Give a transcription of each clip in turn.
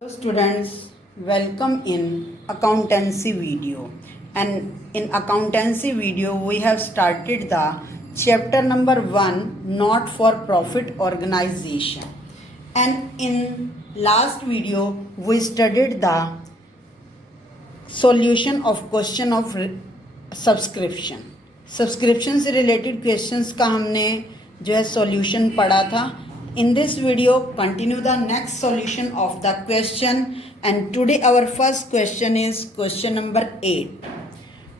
Hello students, welcome in accountancy video. And in accountancy video we have started the chapter number 1, not for profit organization. And in last video we studied the solution of question of subscription से related questions का हमने जो है सॉल्यूशन पढ़ा था. In this video, continue the next solution of the question, and today our first question is question number 8.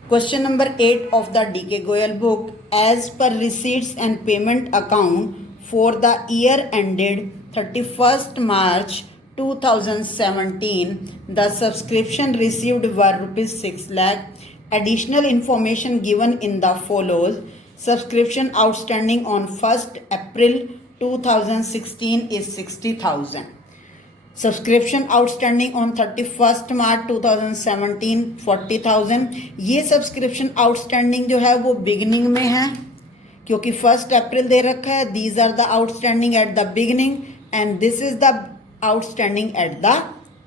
Question number 8 of the D.K. Goyal book. As per receipts and payment account for the year ended 31st March 2017, the subscription received were rupees 6 lakh. Additional information given in the follows. Subscription outstanding on 1st April 2016 is 60,000. Subscription outstanding on 31st मार्च 2017 40,000. ये subscription outstanding जो है वो बिगनिंग में है क्योंकि 1st अप्रैल दे रखा है. These are the outstanding at the beginning and this is the outstanding at the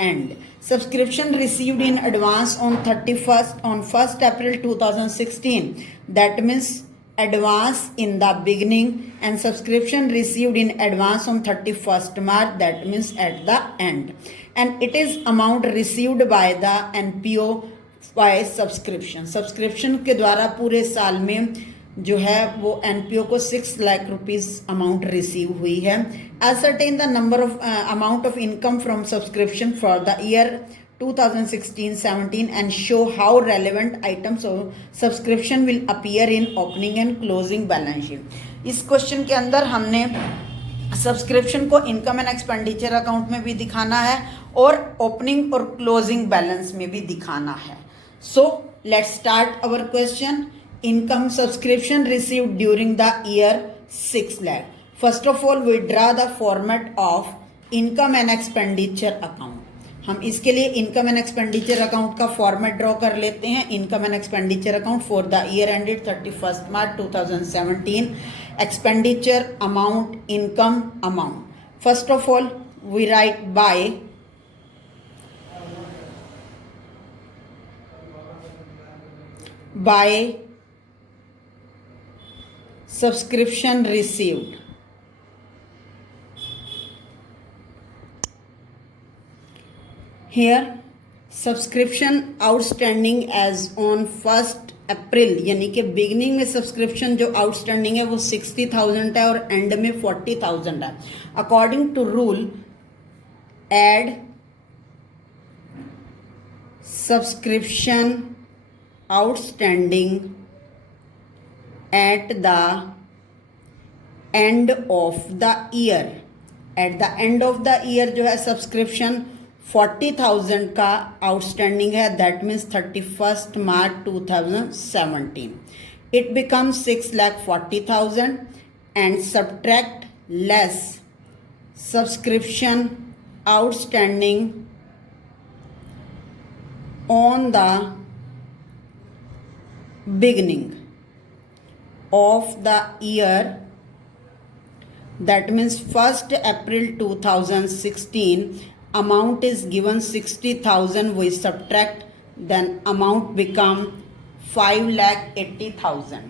end. Subscription received in advance on 1st April 2016. That means advance in the beginning, and subscription received in advance on 31st March. That means at the end. And it is amount received by the NPO by subscription. Subscription के द्वारा पूरे साल में जो है वो एनपीओ को 6 lakh rupees amount receive हुई है. ascertain the number of amount of income from subscription for the year 2016-17 and show how relevant items of subscription will appear in opening and closing balance sheet. इस क्वेश्चन के अंदर हमने सब्सक्रिप्शन को इनकम एंड एक्सपेंडिचर अकाउंट में भी दिखाना है और ओपनिंग और क्लोजिंग बैलेंस में भी दिखाना है. So let's start our question. Income subscription received during the year 6 lakh. First of all, we draw the format of income and expenditure account. हम इसके लिए इनकम एंड एक्सपेंडिचर अकाउंट का फॉर्मेट ड्रॉ कर लेते हैं. Income and expenditure account for the year ended 31st March 2017. Expenditure amount, income amount. First of all we write by subscription received. Here subscription outstanding as on 1st April यानी कि बिगनिंग में सब्सक्रिप्शन जो आउटस्टैंडिंग है वो 60,000 है और एंड में 40,000 है. According to rule add subscription outstanding at the end of the year. At the end of the year जो है सब्सक्रिप्शन 40,000 का आउटस्टैंडिंग है. That means 31st March 2017. It becomes 6,40,000 and subtract less subscription outstanding on the beginning of the year. That means 1st April 2016. Amount is given 60,000. We subtract, then amount become 5,80,000.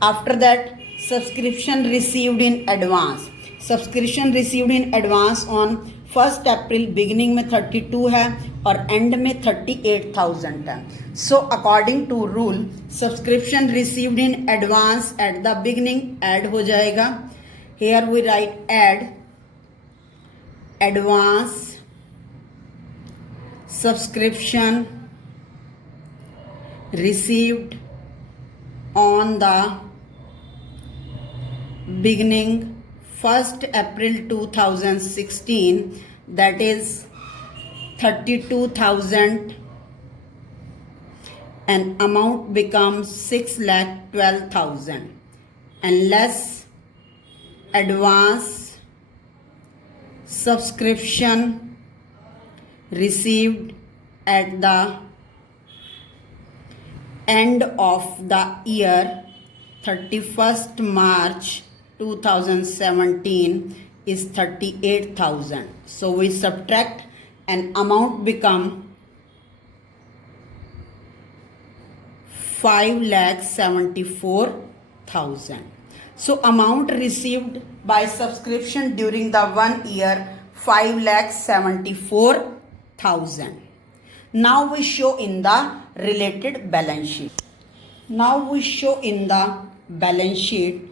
After that, subscription received in advance. Subscription received in advance on 1st April. Beginning में 32 है और end में 38,000 है. So according to rule subscription received in advance at the beginning add हो जाएगा. Here we write add advance subscription received on the beginning 1st April 2016, that is 32,000, and amount becomes 6,12,000, and less advance subscription received at the end of the year 31st March 2017 is 38,000. So we subtract and amount become 5,74,000. So amount received by subscription during the 1 year 5,74,000. Now we show in the related balance sheet. Now we show in the balance sheet.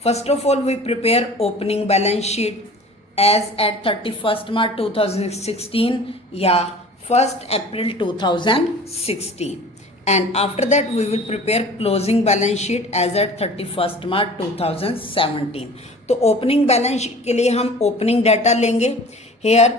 First of all, we prepare opening balance sheet as at 31st March 2016 या 1st April 2016. And after that we will prepare closing balance sheet as at 31st March 2017. तो opening balance sheet के लिए हम opening data लेंगे. Hair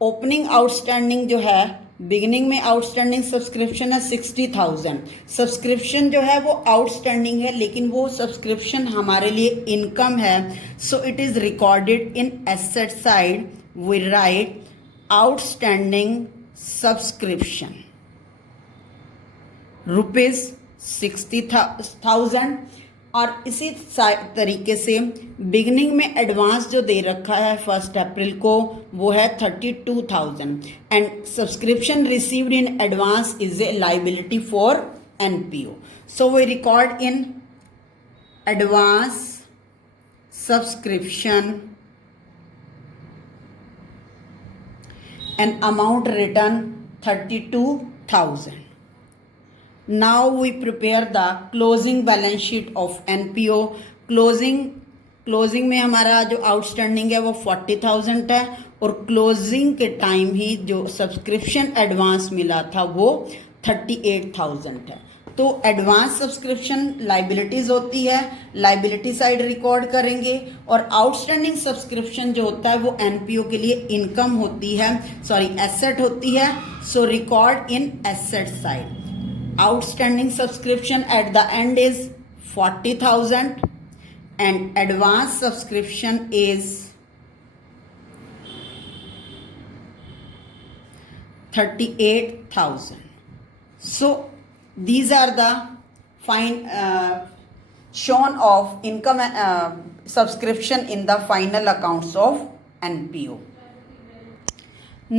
opening outstanding जो है, बिगिनिंग में outstanding subscription है 60,000. सब्सक्रिप्शन जो है वो आउटस्टैंडिंग है, लेकिन वो सब्सक्रिप्शन हमारे लिए इनकम है. So it is recorded in asset side. We write outstanding subscription ₹60,000. और इसी तरीके से बिगनिंग में एडवांस जो दे रखा है 1 अप्रैल को वो है 32,000. And subscription received in advance is a liability for NPO. So we record in advance subscription and amount return 32,000. Now we prepare the closing balance sheet of NPO. Closing में हमारा जो आउटस्टैंडिंग है वो 40,000 है, और क्लोजिंग के टाइम ही जो सब्सक्रिप्शन एडवांस मिला था वो 38,000 है. तो एडवांस सब्सक्रिप्शन लाइबिलिटीज होती है, लाइबिलिटी साइड रिकॉर्ड करेंगे, और आउटस्टैंडिंग सब्सक्रिप्शन जो होता है वो एनपीओ के लिए इनकम होती है, एसेट होती है. सो record in asset side. Outstanding subscription at the end is 40,000 and advance subscription is 38,000. So these are the shown of income subscription in the final accounts of NPO.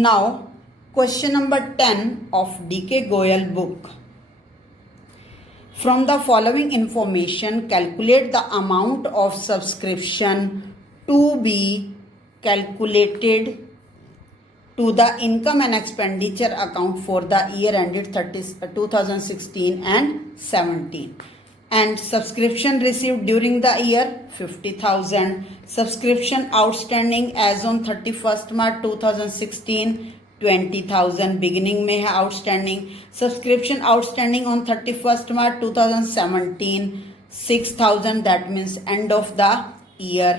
Now question number 10 of DK Goyal book. From the following information, calculate the amount of subscription to be calculated to the income and expenditure account for the year ended 2016 and 17. And subscription received during the year 50,000. Subscription outstanding as on 31st March 2016 20,000. Beginning में है outstanding. Subscription outstanding on 31st March 2017 6,000. That means end of the year.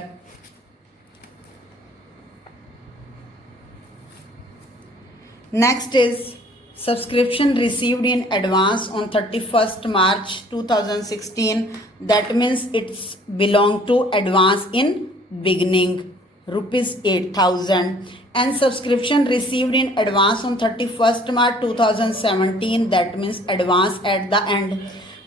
Next is subscription received in advance on 31st March 2016. That means it's belong to advance in beginning ₹8,000. And subscription received in advance on 31st March 2017. That means advance at the end.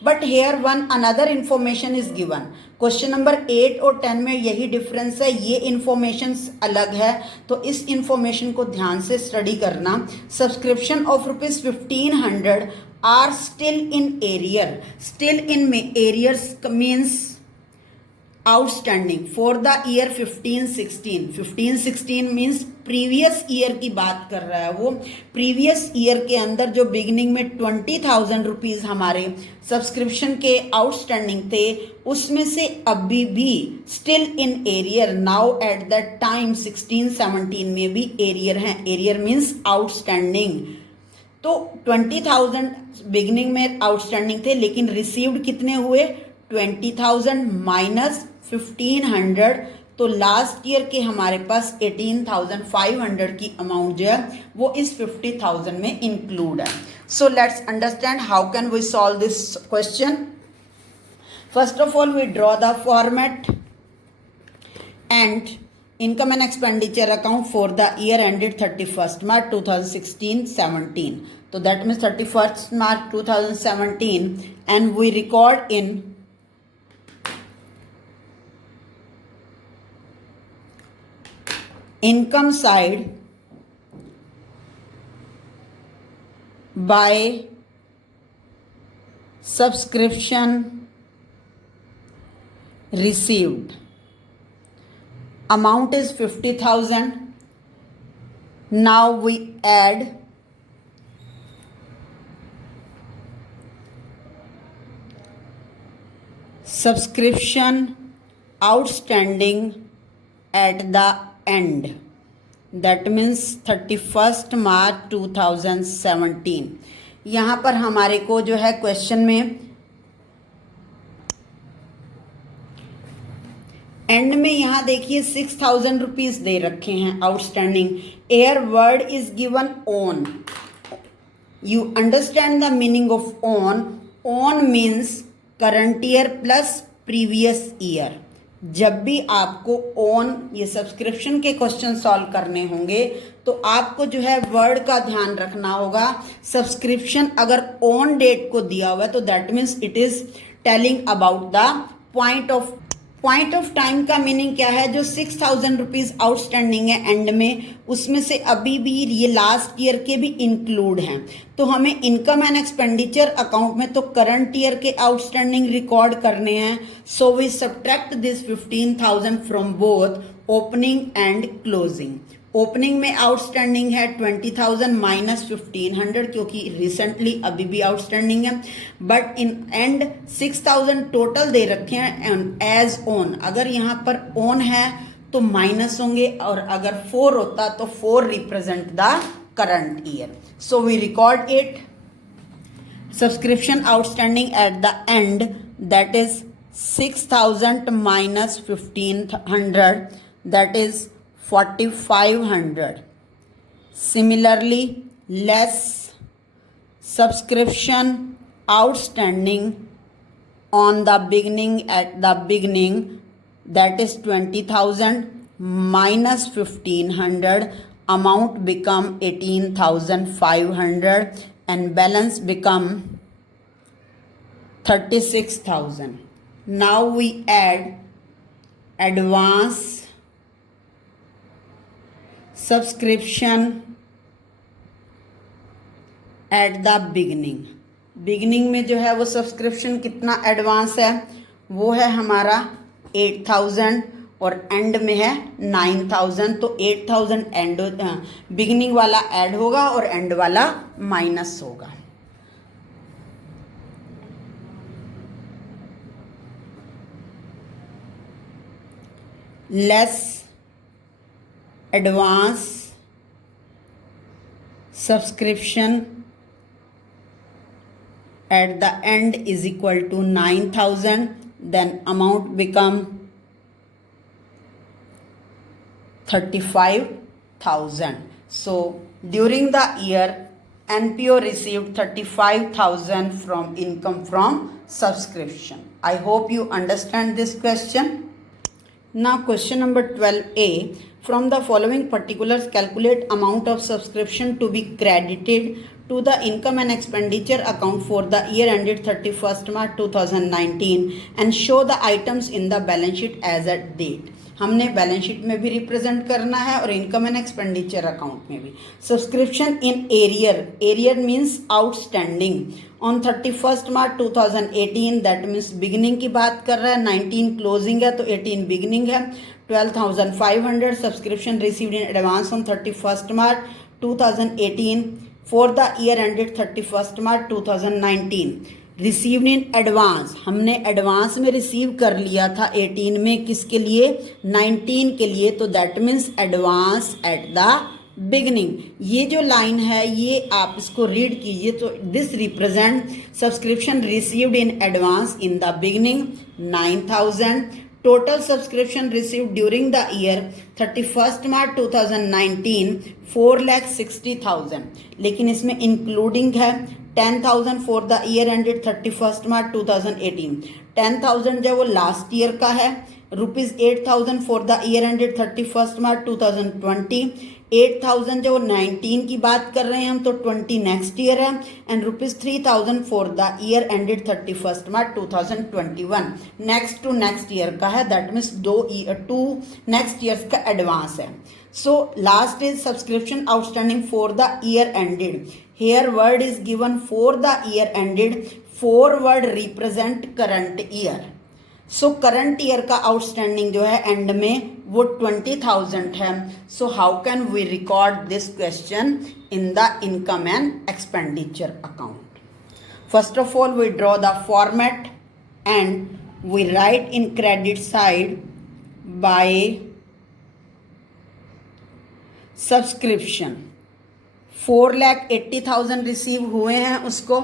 But here another information is given. Question number 8 और 10 में यही डिफरेंस है, ये इंफॉर्मेशन अलग है, तो इस इंफॉर्मेशन को ध्यान से स्टडी करना. Subscription of ₹1,500 are still in arrear. Still in arrears means outstanding for the year 15-16 means previous year की बात कर रहा है वो. प्रीवियस ईयर के अंदर जो बिगिनिंग में 20,000 रुपीज़ हमारे सब्सक्रिप्शन के आउटस्टैंडिंग थे, उसमें से अभी भी still in arrear now at that time 16-17 में भी एरियर हैं. Arrear means outstanding. तो 20,000 बिगिनिंग में आउटस्टैंडिंग थे, लेकिन रिसीव्ड कितने हुए? 20,000 माइनस 1,500. तो लास्ट ईयर के हमारे पास 18,500 की अमाउंट जो है वो इस 50,000 में इंक्लूड है. So let's understand how can we solve this question. First of all we draw the format and income and expenditure account for the year ended 31st March 2016-17. So that means 31st March 2017, and we record in income side by subscription received. Amount is 50,000. Now we add subscription outstanding at the end. That means 31st March 2017. यहाँ पर हमारे को जो है क्वेश्चन में एंड में यहाँ देखिए 6,000 रुपीज दे रखे हैं outstanding. Air word is given on. You understand the meaning of on. On means current year plus previous year. जब भी आपको ऑन ये सब्सक्रिप्शन के क्वेश्चन सॉल्व करने होंगे तो आपको जो है वर्ड का ध्यान रखना होगा. सब्सक्रिप्शन अगर ऑन डेट को दिया हुआ है तो that means it is telling about the point of time. का मीनिंग क्या है? जो 6,000 रुपीज आउटस्टैंडिंग है एंड में, उसमें से अभी भी ये लास्ट ईयर के भी इंक्लूड हैं. तो हमें इनकम एंड एक्सपेंडिचर अकाउंट में तो करंट ईयर के आउटस्टैंडिंग रिकॉर्ड करने हैं. So we subtract this 15,000 from both opening and closing. Opening में आउटस्टैंडिंग है 20,000 माइनस 1,500 क्योंकि रिसेंटली अभी भी आउटस्टैंडिंग है. बट इन एंड 6,000 टोटल दे रखे हैं एज ऑन. अगर यहाँ पर ऑन है तो माइनस होंगे और अगर 4 होता तो 4 represent the current year. So we record it. Subscription outstanding at the end that is 6,000 minus 1,500 that is 4,500. Similarly, less subscription outstanding on the beginning at the beginning that is 20,000 minus 1,500 amount become 18,500 and balance become 36,000. Now we add advance subscription eight the beginning. Beginning में जो है वो सब्सक्रिप्शन कितना एडवांस है? वो है हमारा 8,000 और एंड में है 9,000. तो 8,000 एंड बिगनिंग वाला ऐड होगा और एंड वाला माइनस होगा. Less advance subscription at the end is equal to 9,000. Then amount become 35,000. So during the year NPO received 35,000 from income from subscription. I hope you understand this question. Now question number 12A. From the following particulars, calculate amount of subscription to be credited to the income and expenditure account for the year ended 31st March 2019 and show the items in the balance sheet as at date. हमने balance sheet में भी रिप्रेजेंट करना है और income and expenditure account में भी. Subscription in arrear. Arrear means outstanding. On 31st March 2018 that means beginning की बात कर रहा है. 19 क्लोजिंग है तो 18 बिगिनिंग है. 12,500 subscription received in advance on 31st March 2018 for the year ended 31st March 2019. Received in advance. हमने एडवांस में रिसीव कर लिया था 18 में. किसके लिए? 19 के लिए. तो that means advance at the beginning. ये जो लाइन है ये आप इसको रीड कीजिए तो this represent subscription received in advance in the beginning 9,000. Total subscription received during the year 31st March 2019 4,60,000. लेकिन इसमें इंक्लूडिंग है 10,000 for the year ended 31st March 2018. 10,000 जो वो लास्ट ईयर का है. ₹8,000 for the year ended 31st March 2020. 8,000 जो 19 की बात कर रहे हैं हम तो 20 नेक्स्ट ईयर है. And ₹3,000 for the year ended 31st March 2021 next to next year का है. दैट मीन्स 2 नेक्स्ट ईयर्स का एडवांस है. So last is subscription outstanding for the year ended. Here word is given for the year ended. 4 word represent current year. So current year का outstanding जो है end में वो 20,000 है. So how can we record this question in the income and expenditure account? First of all, we draw the format and we write in credit side by subscription 4,80,000 रिसीव हुए हैं उसको,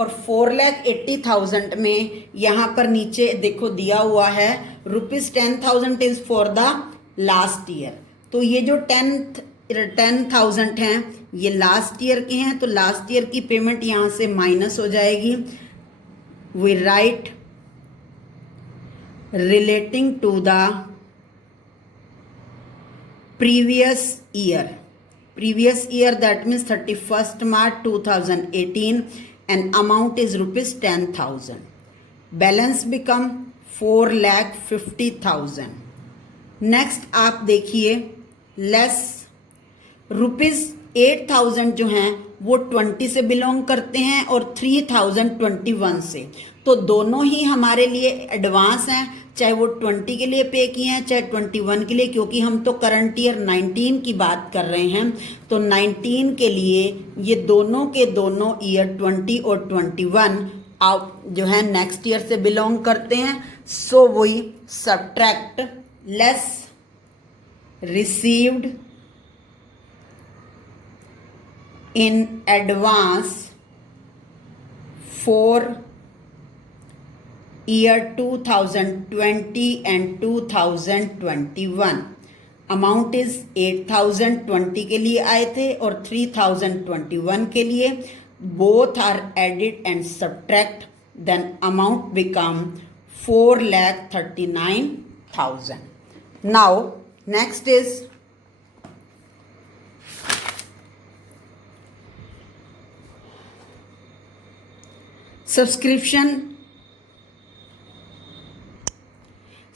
और 4,80,000 में यहाँ पर नीचे देखो दिया हुआ है ₹10,000 is for the last year. तो ये जो 10,000 हैं ये लास्ट ईयर के हैं, तो लास्ट ईयर की पेमेंट यहाँ से माइनस हो जाएगी. We write relating to the previous year, that means 31st March 2018, and amount is ₹10,000. Balance become 4,50,000. Next आप देखिए लेस ₹8,000 जो हैं वो 20 से बिलोंग करते हैं और 3,000 21 से. तो दोनों ही हमारे लिए एडवांस हैं, चाहे वो 20 के लिए पे किए हैं चाहे 21 के लिए, क्योंकि हम तो करंट ईयर 19 की बात कर रहे हैं. तो 19 के लिए ये दोनों के दोनों ईयर 20 और 21 जो है नेक्स्ट ईयर से बिलोंग करते हैं. So we subtract less received in advance for year 2020 and 2021. Amount is 8,020 के लिए आए थे और 3,021 के लिए. Both are added and subtract, then amount become 4,39,000. Now next is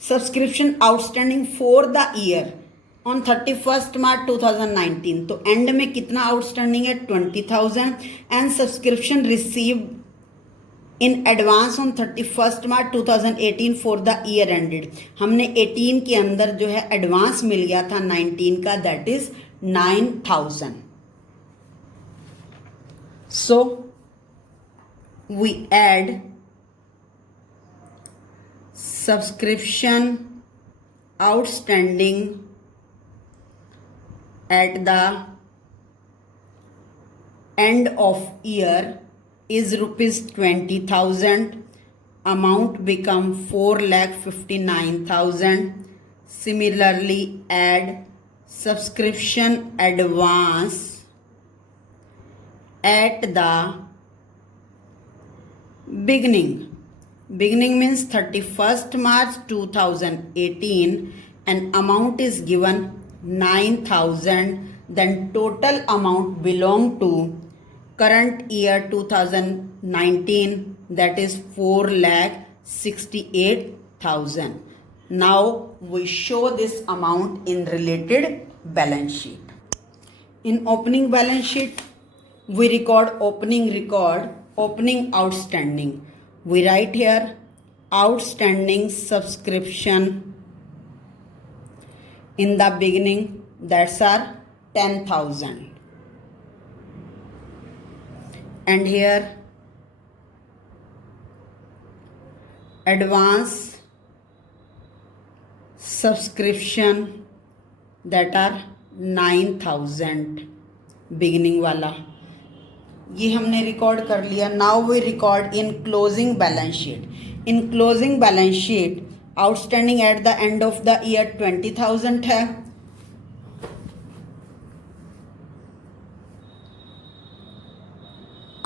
subscription outstanding for the year on 31st March 2019. तो एंड में कितना आउटस्टैंडिंग है 20,000. And subscription received in advance on 31st March 2018 for the year ended. हमने 18 के अंदर जो है एडवांस मिल गया था 19 का, that is 9,000. So we add subscription outstanding at the end of year is ₹20,000. amount become 4,59,000. Similarly add subscription advance at the beginning means 31st March 2018 and amount is given 9,000. then total amount belong to current year 2019, that is 4,68,000. now we show this amount in related balance sheet. in opening balance sheet we record opening outstanding. We write here outstanding subscription in the beginning, that's our 10,000. And here advance subscription that are 9,000 beginning वाला ये हमने record कर लिया. Now we record in closing balance sheet. In closing balance sheet outstanding at the end of the year 20,000 है.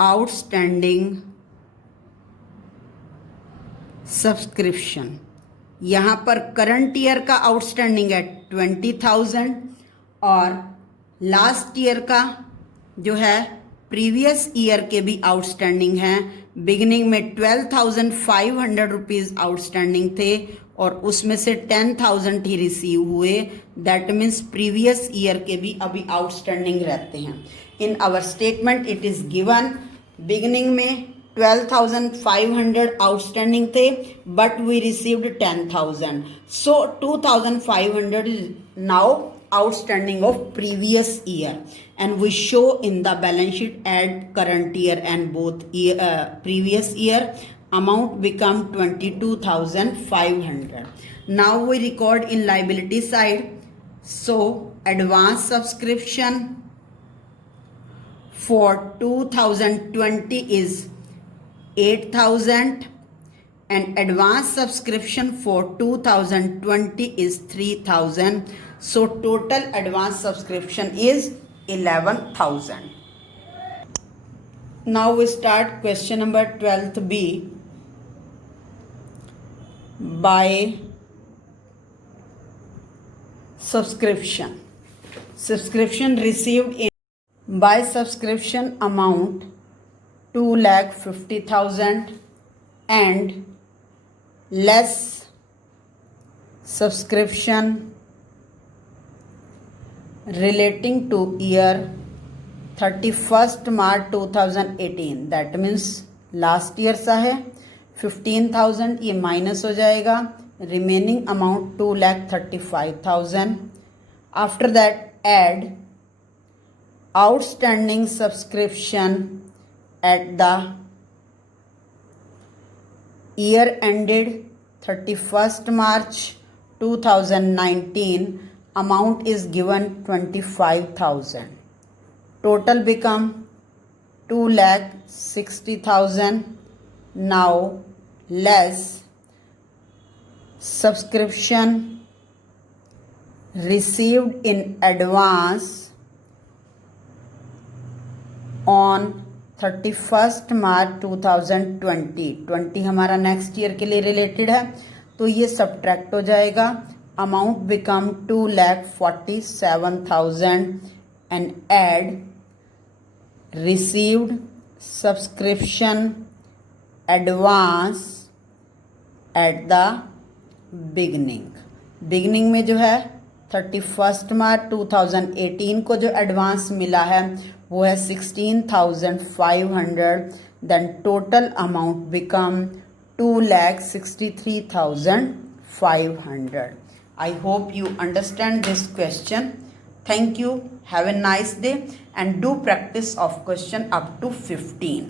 Outstanding subscription, यहाँ पर current year का आउटस्टैंडिंग है 20,000 और लास्ट ईयर का जो है प्रीवियस ईयर के भी आउटस्टैंडिंग हैं. बिगिनिंग में 12,500 रुपीज़ आउटस्टैंडिंग थे और उसमें से 10,000 ही रिसीव हुए, दैट मीन्स प्रीवियस ईयर के भी अभी आउटस्टैंडिंग रहते हैं। In our statement it is given, beginning में 12,500 आउटस्टैंडिंग थे, but we received 10,000, so 2,500 is now outstanding of previous year, and we show in the balance sheet add current year and both year, previous year amount become 22,500. Now we record in liability side, so advance subscription for 2020 is 8,000 and advance subscription for 2020 is 3,000. So total advance subscription is 11,000. Now we start question number 12th B. By subscription. Subscription received in by subscription amount 2,50,000 and less subscription relating to year 31st March 2018, that means last year सा है 15,000, ये माइनस हो जाएगा, remaining amount 2,35,000. After that add outstanding subscription at the year ended 31st March 2019, amount is given 25,000. Total become 2,60,000. Now less subscription received in advance on 31st March 2020. 20 हमारा next year के लिए रिलेटेड है, तो ये सब्ट्रैक्ट हो जाएगा. Amount become 2,47,000 and add received subscription advance at the beginning में जो है 31st March 2018 को जो एडवांस मिला है वो है 16,500. Then total amount become 2,63,500. I hope you understand this question. Thank you. Have a nice day and do practice of question up to 15.